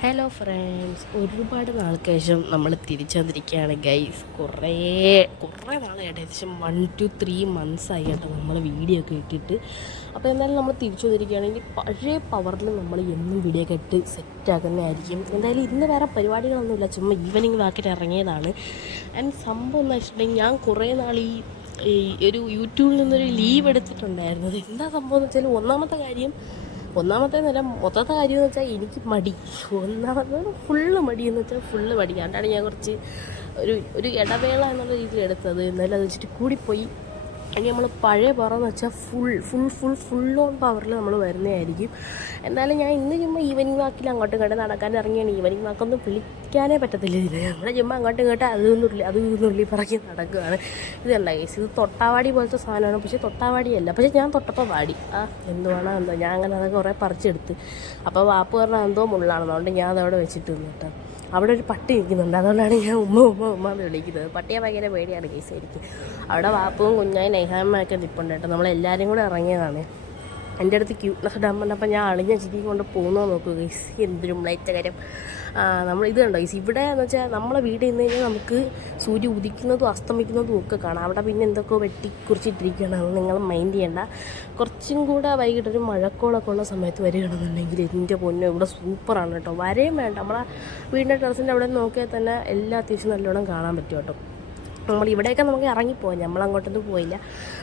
Hello friends ഒരുപാട് നാൾക്ക് ശേഷം നമ്മൾ തിരിച്ചു വന്നിരിക്കുകയാണ് ഗൈസ് കുറേ കുറേ നാളായിട്ട് ഏകദേശം വൺ ടു ത്രീ മന്ത്സ് ആയി കേട്ടോ നമ്മൾ വീഡിയോ ഒക്കെ ഇട്ടിട്ട്. അപ്പോൾ എന്തായാലും നമ്മൾ തിരിച്ചു വന്നിരിക്കുകയാണെങ്കിൽ പഴയ പവറിൽ നമ്മൾ എന്നും വീഡിയോ ഒക്കെ ഇട്ട് ആക്കുന്നതായിരിക്കും. എന്തായാലും ഇന്ന് വേറെ പരിപാടികളൊന്നുമില്ല. ചുമ്മാ ഈവനിങ് വാക്കിട്ട് ഇറങ്ങിയതാണ്. ആൻഡ് സംഭവം എന്ന് വെച്ചിട്ടുണ്ടെങ്കിൽ ഞാൻ കുറേ നാൾ ഈ ഒരു യൂട്യൂബിൽ നിന്നൊരു ലീവ് എടുത്തിട്ടുണ്ടായിരുന്നു എന്താ സംഭവം എന്ന് വെച്ചാൽ ഒന്നാമത്തെ കാര്യം ഒന്നാമത്തെ നില മൊത്തത്തെ കാര്യം എന്ന് വെച്ചാൽ എനിക്ക് മടി. ഒന്നാമത്തെ ഫുള്ള് മടി എന്ന് വെച്ചാൽ ഫുള്ള് മടി. അതുകൊണ്ടാണ് ഞാൻ കുറച്ച് ഒരു ഒരു ഇടവേള എന്നുള്ള രീതിയിൽ എടുത്തത്. എന്നാലും അത് വെച്ചിട്ട് കൂടിപ്പോയി. അല്ലെങ്കിൽ നമ്മൾ പഴയ പവറെന്ന് വെച്ചാൽ full full full full on പവറിൽ നമ്മൾ വരുന്നതായിരിക്കും. എന്നാലും ഞാൻ ഇന്ന് ചുമ്മാ ഈവനിങ് വാക്കിൽ അങ്ങോട്ടും കണ്ട് നടക്കാൻ ഇറങ്ങിയാണ്. ഈവനിങ് വാക്കൊന്നും വിളിക്കാനേ പറ്റത്തില്ല. ഇതിന് നമ്മൾ ചുമ്മാ അങ്ങോട്ടും ഇങ്ങോട്ടും അത് നുള്ളി അത് നുള്ളി പറക്കി നടക്കുകയാണ് ഇതല്ല കേസ് ഇത് തൊട്ടാവാടി പോലത്തെ സാധനമാണ്. പക്ഷേ തൊട്ടാവാടിയല്ല പക്ഷേ ഞാൻ തൊട്ടപ്പോൾ വാടി. ആ എന്തുവാണോ എന്തോ. ഞാൻ അങ്ങനെ അതൊക്കെ കുറേ പറിച്ചെടുത്ത്. അപ്പോൾ വാപ്പ് പറഞ്ഞാൽ എന്തോ മുള്ളാണെന്ന് അതുകൊണ്ട് ഞാൻ അതവിടെ വെച്ചിട്ട് നിന്നിട്ട് അവിടെ ഒരു പട്ടി നിൽക്കുന്നുണ്ട് അതുകൊണ്ടാണ് ഞാൻ ഉമ്മ ഉമ്മ ഉമ്മ എന്ന് വിളിക്കുന്നത്. പട്ടിയെ ഭയങ്കര പേടിയാണ് കേസ് എനിക്ക്. അവിടെ വാപ്പും കുഞ്ഞായി നെഹാമ്മയൊക്കെ നിൽപ്പുണ്ട് കേട്ടോ. നമ്മളെല്ലാവരും കൂടെ ഇറങ്ങിയതാണ്. എന്റെ അടുത്ത് ക്യൂട്ട്നെസ് ഇടാൻ പറഞ്ഞപ്പോൾ ഞാൻ അളിഞ്ഞ ചിരി കൊണ്ട് പോകുന്നോ നോക്കുക ഗൈസ് എന്തൊരു കാര്യം നമ്മൾ ഇത് കണ്ടോ ഗൈസ് ഇവിടെ എന്ന് വെച്ചാൽ നമ്മളെ വീട് നിന്ന് കഴിഞ്ഞാൽ നമുക്ക് സൂര്യ ഉദിക്കുന്നതും അസ്തമിക്കുന്നതും ഒക്കെ കാണാം. അവിടെ പിന്നെ എന്തൊക്കെയോ വെട്ടി കുറിച്ചിട്ടിരിക്കുകയാണ്. അത് നിങ്ങൾ മൈൻഡ് ചെയ്യണ്ട. കുറച്ചും കൂടെ വൈകിട്ട് ഒരു മഴക്കോളൊക്കെ ഉള്ള സമയത്ത് വരികയാണെന്നുണ്ടെങ്കിൽ എന്റെ പൊന്നു ഇവിടെ സൂപ്പറാണ് കേട്ടോ. വരെയും വേണ്ട. നമ്മളെ വീടിന്റെ ടെറസിന്റെ അവിടെ നോക്കിയാൽ തന്നെ എല്ലാ അത്യാവശ്യം നല്ലോണം കാണാൻ പറ്റും കേട്ടോ. നമ്മൾ ഇവിടെയൊക്കെ നമുക്ക് ഇറങ്ങിപ്പോവാം നമ്മൾ അങ്ങോട്ടൊന്നും പോയില്ല.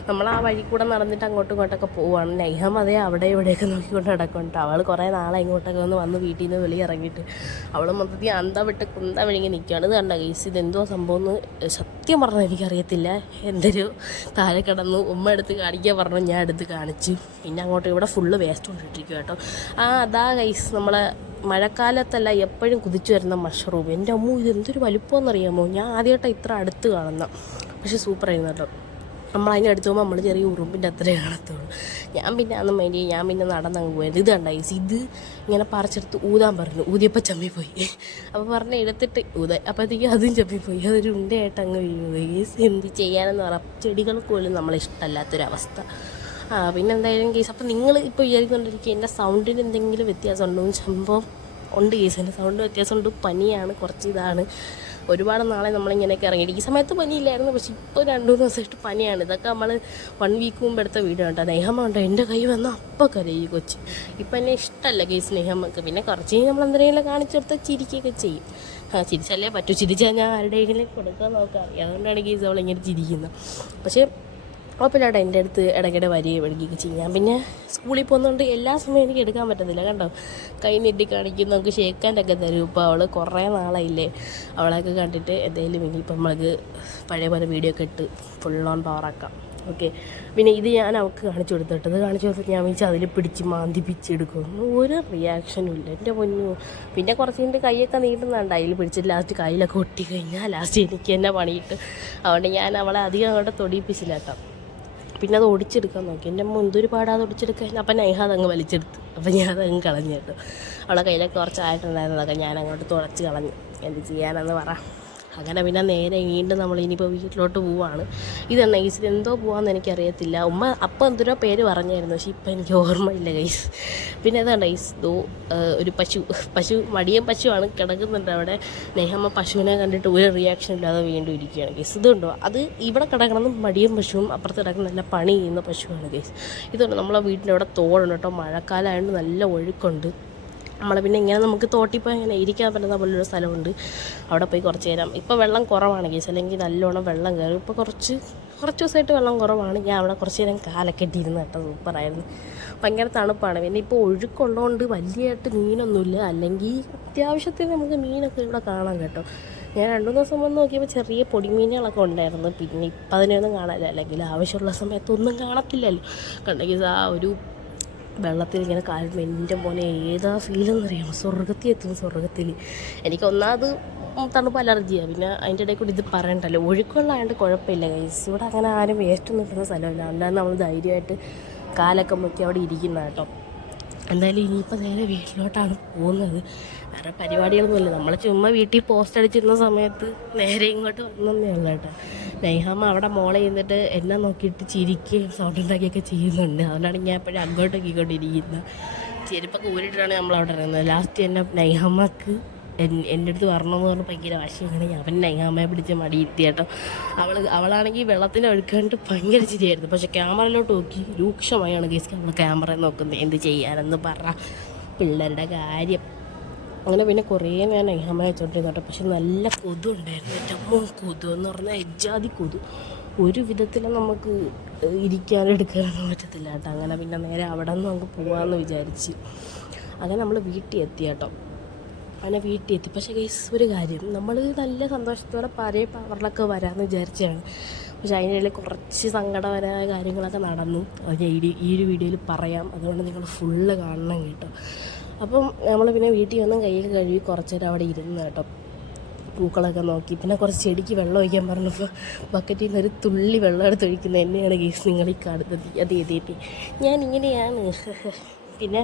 നമ്മൾ ആ വഴി കൂടെ നടന്നിട്ട് അങ്ങോട്ടും ഇങ്ങോട്ടൊക്കെ പോവാണ്. നൈഹം അതേ അവിടെ ഇവിടെയൊക്കെ നോക്കിക്കൊണ്ട് നടക്കുന്നുണ്ട് അവൾ കുറേ നാളെ ഇങ്ങോട്ടൊക്കെ ഒന്ന് വന്ന് വീട്ടിൽ നിന്ന് വെളി ഇറങ്ങിയിട്ട്. അവൾ മൊത്തത്തിൽ അന്ത വിട്ട് കുന്ത വിഴുങ്ങി നിൽക്കുകയാണ് ഇത് കണ്ട കേസ് ഇതെന്തോ സംഭവം എന്ന് സത്യം പറഞ്ഞാൽ എനിക്കറിയത്തില്ല. എന്തൊരു താഴെ കിടന്നു ഉമ്മ എടുത്ത് കാണിക്കാൻ പറഞ്ഞു. ഞാൻ എടുത്ത് കാണിച്ചു. പിന്നെ അങ്ങോട്ട് ഇവിടെ ഫുള്ള് വേസ്റ്റ് കൊണ്ടിട്ടിരിക്കും കേട്ടോ ആ അതാ ഗൈസ് നമ്മളെ മഴക്കാലത്തല്ല എപ്പോഴും കുതിച്ചു വരുന്ന മഷ്റൂം. എന്റെ അമ്മ ഇത് എന്തൊരു വലുപ്പമെന്നറിയാമോ ഞാൻ ആദ്യമായിട്ടാണ് ഇത്ര അടുത്ത് കാണുന്ന. പക്ഷേ സൂപ്പറായിരുന്നു കേട്ടോ. നമ്മൾ അതിന്റെ അടുത്ത് പോകുമ്പോൾ നമ്മൾ ചെറിയ ഉറുമ്പിന്റെ അത്രേ കാണത്തുള്ളൂ. ഞാൻ പിന്നെ അന്ന് മൈൻഡ് ചെയ്യും ഞാൻ പിന്നെ നടന്നങ്ങ് പോയത്. ഇത് കണ്ടായി ഇത് ഇങ്ങനെ പറിച്ചെടുത്ത് ഊതാൻ പറഞ്ഞു. ഊതിയപ്പോൾ ചമ്മിപ്പോയി. അപ്പോൾ പറഞ്ഞ് എടുത്തിട്ട് ഊതായി അപ്പോഴത്തേക്കും അതും ചമ്മിപ്പോയി. അതൊരു ഉണ്ടയായിട്ട് അങ്ങ് കേസ് എന്ത് ചെയ്യാനെന്ന് പറയാം ചെടികൾക്ക് പോലും നമ്മളിഷ്ടമല്ലാത്തൊരവസ്ഥ പിന്നെ എന്തായാലും കേസ്. അപ്പോൾ നിങ്ങൾ ഇപ്പോൾ വിചാരിക്കൊണ്ടിരിക്കുക എന്റെ സൗണ്ടിന് എന്തെങ്കിലും വ്യത്യാസം ഉണ്ടോ എന്ന് സംഭവം ഉണ്ട് കേസ്. എന്റെ സൗണ്ട് വ്യത്യാസമുണ്ട്. പനിയാണ്. കുറച്ച് ഇതാണ്. ഒരുപാട് നാളെ നമ്മളിങ്ങനെയൊക്കെ ഇറങ്ങിയിട്ട്. ഈ സമയത്ത് പനിയില്ലായിരുന്നു. പക്ഷെ ഇപ്പോൾ രണ്ട് മൂന്ന് ദിവസമായിട്ട് പനിയാണ്. ഇതൊക്കെ നമ്മൾ വൺ വീക്ക് മുമ്പ് എടുത്ത വീഡിയോ ഉണ്ട് നെഹമ്മ ഉണ്ടോ എന്റെ കൈ വന്നാൽ അപ്പോൾ കരയും കൊച്ച്. ഇപ്പം എന്നെ ഇഷ്ടമല്ല കേസ് നെഹമ്മക്ക് പിന്നെ കുറച്ച് നമ്മൾ എന്തെങ്കിലും കാണിച്ചെടുത്ത് ചിരിക്കുകയൊക്കെ ചെയ്യും. ആ ചിരിച്ചല്ലേ പറ്റൂ. ചിരിച്ചാൽ ഞാൻ ആരുടെയെങ്കിലും കൊടുക്കാൻ നോക്കാം. അതുകൊണ്ടാണ് കേസ് അവളിങ്ങനെ ചിരിക്കുന്നത്. പക്ഷേ കുഴപ്പമില്ലാട്ടോ എന്റെ അടുത്ത് ഇടയ്ക്കിടെ വരികയും എടുക്കുകയൊക്കെ ചെയ്യും. പിന്നെ സ്കൂളിൽ പോകുന്നതുകൊണ്ട് എല്ലാ സമയം എനിക്ക് എടുക്കാൻ പറ്റുന്നില്ല കണ്ടോ? കൈ നീട്ടി കാണിക്കും നമുക്ക് ഷേക്കാന്റെയൊക്കെ തരും. ഇപ്പോൾ അവൾ കുറേ നാളായില്ലേ അവളെയൊക്കെ കണ്ടിട്ട് എന്തെങ്കിലും ഇനിയിപ്പോൾ നമ്മൾക്ക് പഴയ പോലെ വീഡിയോ ഒക്കെ ഇട്ട് ഫുൾ ഓൺ പവറാക്കാം ഓക്കെ പിന്നെ ഇത് ഞാൻ അവൾക്ക് കാണിച്ചു കൊടുത്തിട്ട് ഇത് കാണിച്ചു കൊടുത്തിട്ട് ഞാൻ വിളിച്ച് അതിൽ പിടിച്ച് മാന്തി ഒരു റിയാക്ഷനും ഇല്ല. എന്റെ പൊന്നു. പിന്നെ കുറച്ച് കഴിഞ്ഞിട്ട് കൈയൊക്കെ നീട്ടുന്നുണ്ട്. അതിൽ പിടിച്ചിട്ട് ലാസ്റ്റ് കയ്യിലൊക്കെ ഒട്ടി കഴിഞ്ഞാൽ ലാസ്റ്റ് എനിക്ക് തന്നെ പണിയിട്ട്. അതുകൊണ്ട് ഞാൻ അവളെ അധികം അങ്ങോട്ട് തൊടിയിപ്പിച്ചില്ല കേട്ടോ. പിന്നെ അത് ഒടിച്ചെടുക്കാൻ നോക്കി. എന്റെ അമ്മ എന്തൊരു പാടാതെ ഒടിച്ചെടുക്കാൻ അപ്പം നൈഹ അതങ്ങ് വലിച്ചെടുത്ത്. അപ്പം ഞാൻ അതങ്ങ് കളഞ്ഞു കേട്ടോ അവളെ കയ്യിലൊക്കെ കുറച്ചായിട്ടുണ്ടായിരുന്നതൊക്കെ ഞാൻ അങ്ങോട്ട് തുളച്ച് കളഞ്ഞു. എന്ത് ചെയ്യാനെന്ന് പറ. അങ്ങനെ പിന്നെ നേരെ വീണ്ടും നമ്മൾ ഇനിയിപ്പോൾ വീട്ടിലോട്ട് പോവാണ്. ഇതെന്നാ ഗൈസ് എന്തോ പോവാന്ന് എനിക്കറിയത്തില്ല. ഉമ്മ അപ്പം എന്തോരോ പേര് പറഞ്ഞായിരുന്നു പക്ഷേ ഇപ്പം എനിക്ക് ഓർമ്മയില്ല ഗൈസ് പിന്നെ അതാണ് ഗൈസ് ദോ ഒരു പശു പശു മടിയൻ പശുവാണ് കിടക്കുന്നുണ്ട് അവിടെ. നേഹമ്മ പശുവിനെ കണ്ടിട്ട് ഒരു റിയാക്ഷൻ ഇല്ലാതെ വീണ്ടും ഇരിക്കുകയാണ് ഗൈസ് ഇതുണ്ടോ? അത് ഇവിടെ കിടക്കണമെന്ന് മടിയൻ പശുവും അപ്പുറത്ത് കിടക്കുന്ന നല്ല പണി ചെയ്യുന്ന പശുവാണ് ഗൈസ് ഇതുണ്ട് നമ്മളെ വീട്ടിന്റെ അവിടെ തോടുണ്ട് കേട്ടോ. മഴക്കാലമായതുകൊണ്ട് നല്ല ഒഴുക്കുണ്ട്. നമ്മൾ പിന്നെ ഇങ്ങനെ നമുക്ക് തോട്ടിപ്പോൾ ഇങ്ങനെ ഇരിക്കാൻ പറ്റുന്ന പോലൊരു സ്ഥലമുണ്ട്. അവിടെ പോയി കുറച്ച് നേരം. ഇപ്പോൾ വെള്ളം കുറവാണ് കേസ് അല്ലെങ്കിൽ നല്ലോണം വെള്ളം കയറും. ഇപ്പോൾ കുറച്ച് കുറച്ച് ദിവസമായിട്ട് വെള്ളം കുറവാണ്. ഞാൻ അവിടെ കുറച്ച് നേരം കാലൊക്കെ ഇട്ടിരുന്നു കേട്ടോ. സൂപ്പറായിരുന്നു. ഭയങ്കര തണുപ്പാണ്. പിന്നെ ഇപ്പോൾ ഒഴുക്കുള്ളതുകൊണ്ട് വലിയതായിട്ട് മീനൊന്നുമില്ല. അല്ലെങ്കിൽ അത്യാവശ്യത്തിന് നമുക്ക് മീനൊക്കെ ഇവിടെ കാണാം കേട്ടോ. ഞാൻ രണ്ടു ദിവസം വന്ന് നോക്കിയപ്പോൾ ചെറിയ പൊടിമീനുകളൊക്കെ ഉണ്ടായിരുന്നു. പിന്നെ ഇപ്പം അതിനെയൊന്നും കാണാനില്ല. അല്ലെങ്കിൽ ആവശ്യമുള്ള സമയത്തൊന്നും കാണത്തില്ലല്ലോ. കണ്ടെങ്കിൽ ആ ഒരു വെള്ളത്തിൽ ഇങ്ങനെ കാലുമ്പോൾ എന്റെ മോനെ ഏതാ ഫീലെന്ന് അറിയാം സ്വർഗത്തിൽ എത്തും സ്വർഗത്തിൽ എനിക്ക് ഒന്നാമത് തണുപ്പ് അലർജിയാണ് പിന്നെ അതിന്റെ ഇടയിൽ കൂടി ഇത് പറയണ്ടല്ലോ. ഒഴുക്കുള്ളതായത് കുഴപ്പമില്ല കൈസ് ഇവിടെ അങ്ങനെ ആരും വേസ്റ്റ് നിൽക്കുന്ന ഇട്ടുന്ന സ്ഥലമില്ല. അല്ലാതെ നമ്മൾ ധൈര്യമായിട്ട് കാലൊക്കെ മുക്കി അവിടെ ഇരിക്കുന്ന കേട്ടോ. എന്തായാലും ഇനിയിപ്പോൾ നേരെ വീട്ടിലോട്ടാണ് പോകുന്നത്. വേറെ പരിപാടികളൊന്നുമില്ല. നമ്മൾ ചുമ്മാ വീട്ടിൽ പോസ്റ്റ് അടിച്ചിരുന്ന സമയത്ത് നേരെ ഇങ്ങോട്ട് വന്നേ ഉള്ളൂ കേട്ടോ. നെയ്ഹാമ അവിടെ മോളെ ചെയ്തിട്ട് എന്നെ നോക്കിയിട്ട് ചിരിക്കുകയും സൗണ്ട് ഉണ്ടാക്കിയൊക്കെ ചെയ്യുന്നുണ്ട്. അതുകൊണ്ടാണ് ഞാൻ എപ്പോഴും അങ്ങോട്ടൊക്കെ ഇങ്ങോട്ടിരിക്കുന്നത് ചെരുപ്പൊക്കെ ഊരിട്ടാണ് നമ്മൾ അവിടെ ഇറങ്ങുന്നത്. ലാസ്റ്റ് എന്നെ നൈഹമ്മക്ക് എൻ- എന്റെ അടുത്ത് വരണമെന്ന് പറഞ്ഞ് ഭയങ്കര വാശിയാണ്. അവൻ അമ്മയെ പിടിച്ച് മടിയിരുത്തി കേട്ടോ. അവൾ അവളാണെങ്കിൽ വെള്ളത്തിന് ഒഴുക്കാണ്ട് ഭയങ്കര ചിരിയായിരുന്നു. പക്ഷേ ക്യാമറയിലോട്ട് നോക്കി രൂക്ഷമായാണ് കേസ് നമ്മൾ ക്യാമറ നോക്കുന്നത്. എന്ത് ചെയ്യാനെന്ന് പറ. പിള്ളേരുടെ കാര്യം. അങ്ങനെ പിന്നെ കുറേ ഞാൻ അമ്മ വെച്ചോണ്ടിരുന്നു കേട്ടോ. പക്ഷെ നല്ല കൊതു ഉണ്ടായിരുന്നു. അമ്മ കൊതു എന്ന് പറഞ്ഞാൽ എജാതി കൊതു. ഒരു വിധത്തിലും നമുക്ക് ഇരിക്കാനും എടുക്കാനൊന്നും പറ്റത്തില്ല കേട്ടോ. അങ്ങനെ പിന്നെ നേരെ അവിടെ നിന്ന് നമുക്ക് പോകാമെന്ന് വിചാരിച്ച്. അങ്ങനെ നമ്മൾ വീട്ടിൽ എത്തി കേട്ടോ. അങ്ങനെ വീട്ടിൽ എത്തി പക്ഷേ കേസ് ഒരു കാര്യം. നമ്മൾ നല്ല സന്തോഷത്തോടെ പഴയ പവറിലൊക്കെ വരാമെന്ന് വിചാരിച്ചാണ്. പക്ഷേ അതിനിടയിൽ കുറച്ച് സങ്കടപരമായ കാര്യങ്ങളൊക്കെ നടന്നു. അത് ഞാൻ ഈ ഒരു വീഡിയോയിൽ പറയാം. അതുകൊണ്ട് നിങ്ങൾ ഫുള്ള് കാണണം കേട്ടോ. അപ്പം നമ്മൾ പിന്നെ വീട്ടിൽ വന്നും കയ്യിൽ കഴുകി കുറച്ച് നേരം അവിടെ ഇരുന്ന് കേട്ടോ. പൂക്കളൊക്കെ നോക്കി. പിന്നെ കുറച്ച് ചെടിക്ക് വെള്ളം ഒഴിക്കാൻ പറഞ്ഞപ്പോൾ ബക്കറ്റിൽ നിന്ന് ഒരു തുള്ളി വെള്ളം എടുത്ത് ഒഴിക്കുന്നത് എന്നെയാണ് കേസ് നിങ്ങൾ ഈ കാണുന്നത്. അത് എഴുതിയിട്ട് ഞാൻ ഇങ്ങനെയാണ്. പിന്നെ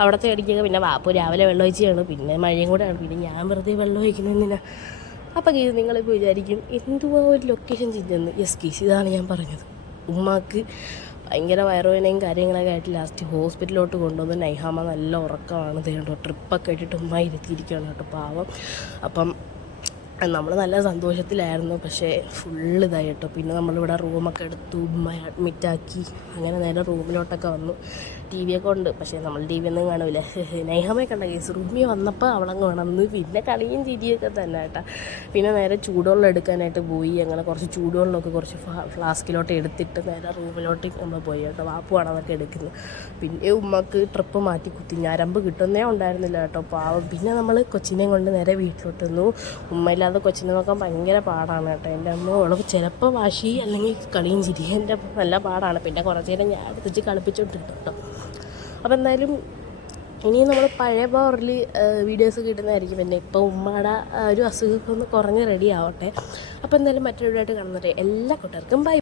അവിടുത്തെ ചെടിക്കൊക്കെ പിന്നെ വാപ്പു രാവിലെ വെള്ളം ഒഴിച്ചാണ്. പിന്നെ മഴയും കൂടെയാണ് പിന്നെ ഞാൻ വെറുതെ വെള്ളം ഒഴിക്കുന്നതിനാ അപ്പം ഗീത നിങ്ങളിപ്പോൾ വിചാരിക്കും എന്തുവാ ഒരു ലൊക്കേഷൻ ചെയ്തെന്ന് യെസ് ഗീസ് ഇതാണ് ഞാൻ പറഞ്ഞത്. ഉമ്മാക്ക് ഭയങ്കര വയറുവേനയും കാര്യങ്ങളൊക്കെ ആയിട്ട് ലാസ്റ്റ് ഹോസ്പിറ്റലിലോട്ട് കൊണ്ടുവന്ന് നൈഹാമ നല്ല ഉറക്കമാണ്. ഇതുകൊണ്ട് ട്രിപ്പൊക്കെ ഇട്ടിട്ട് ഉമ്മ ഇരുത്തിയിരിക്കുകയാണ് കേട്ടോ പാവം. അപ്പം നമ്മൾ നല്ല സന്തോഷത്തിലായിരുന്നു. പക്ഷേ ഫുള്ള് ഇതായി കേട്ടോ. പിന്നെ നമ്മളിവിടെ റൂമൊക്കെ എടുത്തു ഉമ്മ അഡ്മിറ്റാക്കി അങ്ങനെ നേരെ റൂമിലോട്ടൊക്കെ വന്നു. ടി വി ഒക്കെ ഉണ്ട്. പക്ഷേ നമ്മൾ ടി വി ഒന്നും കാണൂല. നൈഹമയെ കണ്ട കേസ്. റൂമിൽ വന്നപ്പോൾ അവളങ്ങ് വണന്ന് പിന്നെ കളിയും ചിരിയൊക്കെ തന്നെ കേട്ടോ. പിന്നെ നേരെ ചൂടുവെള്ളം എടുക്കാനായിട്ട് പോയി. അങ്ങനെ കുറച്ച് ചൂടുവെള്ളമൊക്കെ കുറച്ച് ഫ്ലാ- ഫ്ലാസ്കിലോട്ട് എടുത്തിട്ട് നേരെ റൂമിലോട്ട് നമ്മൾ പോയി. കേട്ടോ വാപ്പുവാണ് അതൊക്കെ എടുക്കുന്നത് പിന്നെ ഉമ്മക്ക് ട്രിപ്പ് മാറ്റി കുത്തി. ഞരമ്പ് കിട്ടുന്നേ ഉണ്ടായിരുന്നില്ല കേട്ടോ പാവം. പിന്നെ നമ്മൾ കൊച്ചിനെ കൊണ്ട് നേരെ വീട്ടിലോട്ട് വന്നു. ഉമ്മയില്ലാതെ കൊച്ചിനെ നോക്കാൻ ഭയങ്കര പാടാണ് കേട്ടോ. എന്റെ അമ്മ ഉള്ളത് ചിലപ്പോൾ വാശി അല്ലെങ്കിൽ കളിയും ചിരിയും എന്റെ നല്ല പാടാണ്. പിന്നെ കുറച്ച് നേരം ഞാൻ എടുത്തിട്ട് കളിപ്പിച്ചോണ്ടിരുന്നു കേട്ടോ. അപ്പോൾ എന്തായാലും ഇനി നമ്മൾ പഴയ പവറിൽ വീഡിയോസ് കിട്ടുന്നതായിരിക്കും പിന്നെ ഇപ്പോൾ ഉമ്മയുടെ ഒരു അസുഖമൊക്കെ ഒന്ന് കുറഞ്ഞ് റെഡി ആവട്ടെ. അപ്പോൾ എന്തായാലും മറ്റൊരു വീഡിയോ ആയിട്ട് കാണുന്നവരെ എല്ലാ കൂട്ടുകാർക്കും ബൈ